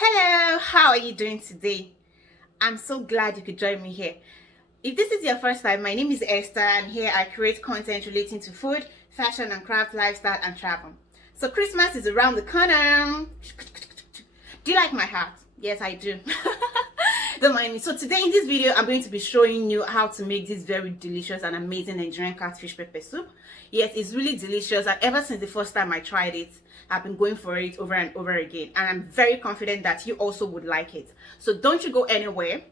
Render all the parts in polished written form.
Hello, how are you doing today? I'm so glad you could join me here. If this is your first time, my name is Esther, and here I create content relating to food, fashion and craft, lifestyle and travel. So Christmas is around the corner. Do you like my hat? Yes, I do. Don't mind me. So today in this video, I'm going to be showing you how to make this very delicious and amazing Nigerian catfish pepper soup. Yes, it's really delicious, and ever since the first time I tried it, I've been going for it over and over again, and I'm very confident that you also would like it. So don't you go anywhere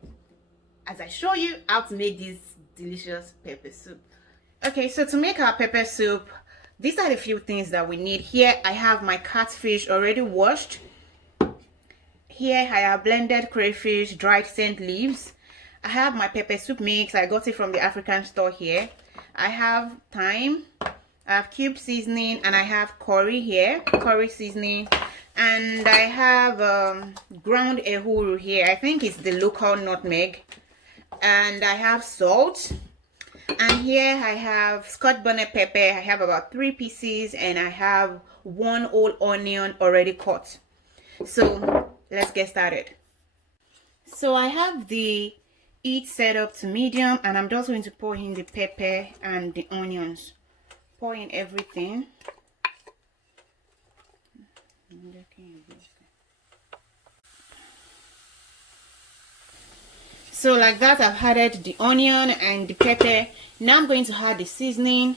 as I show you how to make this delicious pepper soup. Okay, so to make our pepper soup, these are the few things that we need. Here I have my catfish already washed. Here I have blended crayfish, dried scent leaves. I have my pepper soup mix. I got it from the African store here. I have thyme, I have cube seasoning, and I have curry here, curry seasoning. And I have ground ehuru here. I think it's the local nutmeg. And I have salt. And here I have scotch bonnet pepper. I have about 3 pieces, and I have 1 whole onion already cut. So let's get started. So I have the heat set up to medium, and I'm just going to pour in the pepper and the onions. Pour in everything. So like that, I've added the onion and the pepper. Now I'm going to add the seasoning.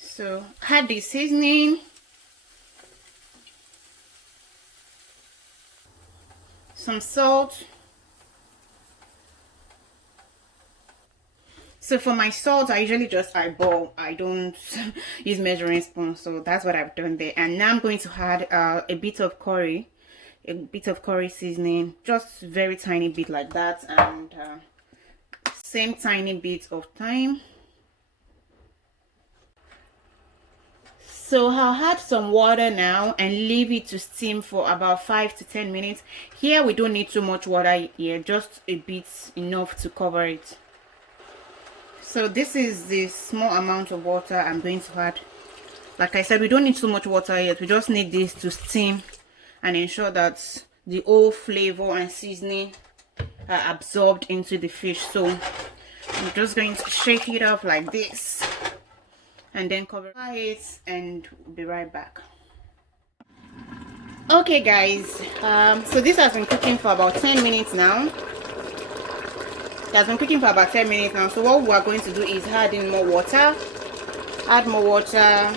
So add the seasoning. Some salt. So for my salt, I usually just eyeball. I don't use measuring spoon, so that's what I've done there. And now I'm going to add a bit of curry seasoning, just very tiny bit like that, and same tiny bit of thyme. So I'll add some water now and leave it to steam for about 5 to 10 minutes. Here we don't need too much water here, just a bit enough to cover it. So this is the small amount of water I'm going to add. Like I said, we don't need too much water yet. We just need this to steam and ensure that the whole flavor and seasoning are absorbed into the fish. So I'm just going to shake it up like this and then cover it, and we'll be right back. Okay guys, so this has been cooking for about 10 minutes now. It has been cooking for about 10 minutes now. So what we are going to do is add in more water. Add more water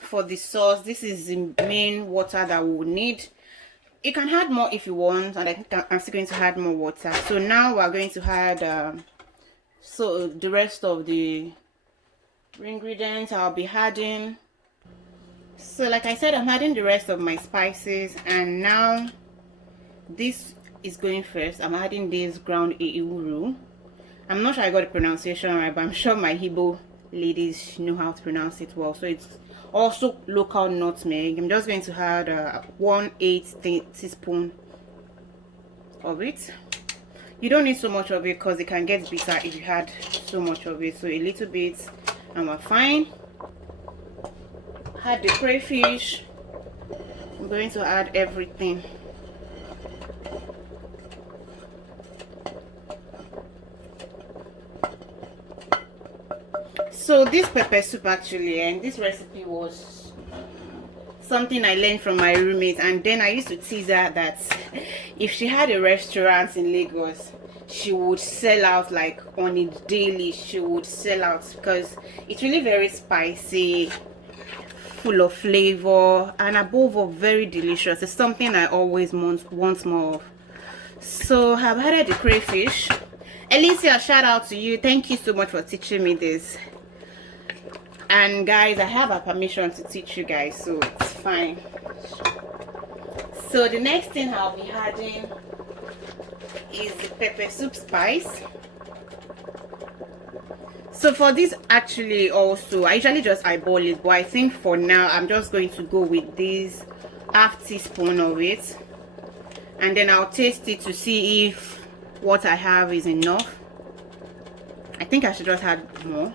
for the sauce. This is the main water that we will need. You can add more if you want, and I think I'm still going to add more water. So now we are going to add so the rest of the ingredients I'll be adding. So like I said, I'm adding the rest of my spices, and now this is going first. I'm adding this ground ehuru. I'm not sure I got the pronunciation right, but I'm sure my Igbo ladies know how to pronounce it well. So it's also local nutmeg. I'm just going to add 1/8 teaspoon of it. You don't need so much of it because it can get bitter if you had so much of it. So a little bit and we're fine. Add the crayfish. I'm going to add everything. So this pepper soup actually, and this recipe was something I learned from my roommate, and then I used to tease her that if she had a restaurant in Lagos, she would sell out, like on a daily. She would sell out because it's really very spicy, full of flavor, and above all very delicious. It's something I always want more of. So I've added the crayfish. Alicia, shout out to you. Thank you so much for teaching me this. And guys, I have a permission to teach you guys, so it's fine. So the next thing I'll be adding is the pepper soup spice. So for this, actually, also I usually just eyeball it, but I think for now I'm just going to go with this half teaspoon of it, and then I'll taste it to see if what I have is enough. I think I should just add more.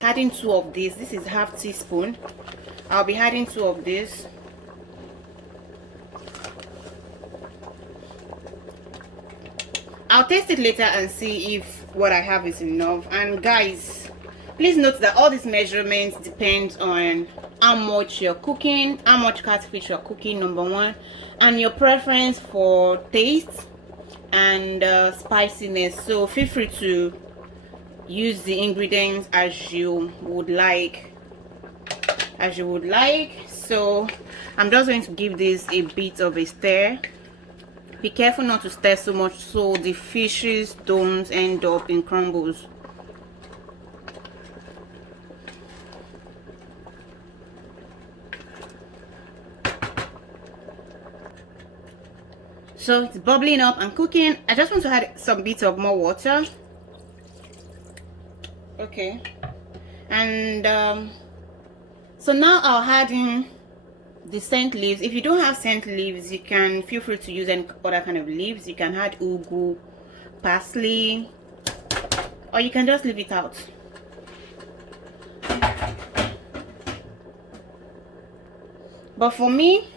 adding 2 of this. This is half teaspoon. I'll be adding 2 of this. I'll taste it later and see if what I have is enough. And guys, please note that all these measurements depend on how much you're cooking, how much catfish you're cooking, number one, and your preference for taste and spiciness. So feel free to use the ingredients as you would like. So I'm just going to give this a bit of a stir. Be careful not to stir so much so the fishes don't end up in crumbles. So it's bubbling up and cooking. I just want to add some bits of more water. Okay. And so now I'll add in the scent leaves. If you don't have scent leaves, you can feel free to use any other kind of leaves. You can add ugu, parsley, or you can just leave it out. But for me,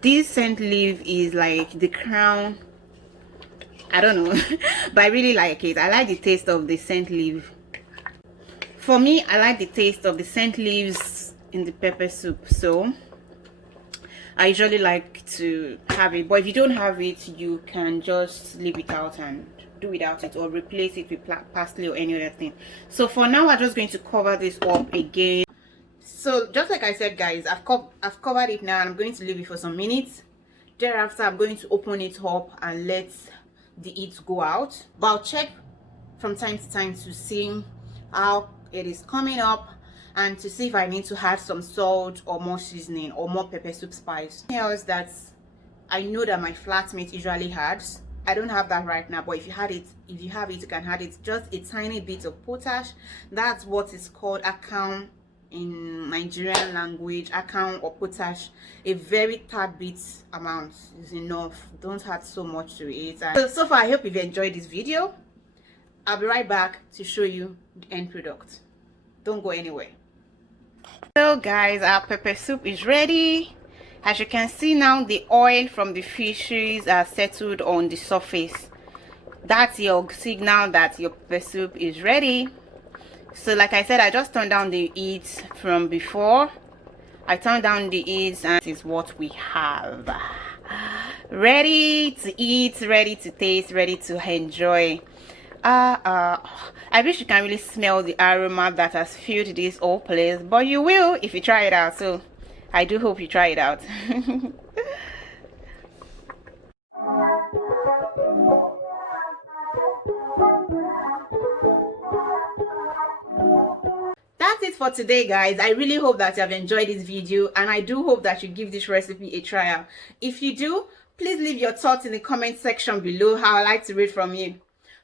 this scent leaf is like the crown. I don't know, but I really like it. I like the taste of the scent leaf. For me, I like the taste of the scent leaves in the pepper soup, so I usually like to have it. But if you don't have it, you can just leave it out and do without it, or replace it with parsley or any other thing. So for now, we're just going to cover this up again. So just like I said, guys, I've covered it now, and I'm going to leave it for some minutes. Thereafter, I'm going to open it up and let the heat go out. But I'll check from time to time to see how it is coming up, and to see if I need to add some salt or more seasoning or more pepper soup spice. Something else that I know that my flatmate usually adds, I don't have that right now, but if you have it, you can add it, just a tiny bit of potash. That's what is called akam in Nigerian language. Akam or potash, a very tad bit amount is enough. Don't add so much to it. And so far, I hope you've enjoyed this video. I'll be right back to show you the end product. Don't go anywhere. So guys, our pepper soup is ready. As you can see now, the oil from the fishes are settled on the surface. That's your signal that your pepper soup is ready. So like I said, I just turned down the heat from before. I turned down the heat, and this is what we have. Ready to eat, ready to taste, ready to enjoy. I wish you can really smell the aroma that has filled this whole place, but you will if you try it out. So I do hope you try it out. That's it for today, guys. I really hope that you have enjoyed this video, and I do hope that you give this recipe a try. If you do, please leave your thoughts in the comment section below. How I like to read from you.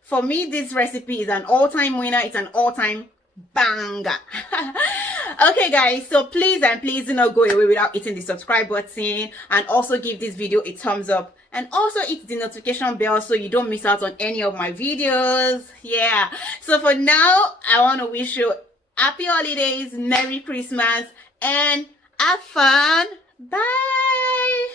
For me, this recipe is an all-time winner. It's an all-time banger. Okay, guys, so please do not go away without hitting the subscribe button, and also give this video a thumbs up, and also hit the notification bell so you don't miss out on any of my videos. Yeah, so for now, I want to wish you happy holidays, Merry Christmas, and have fun. Bye.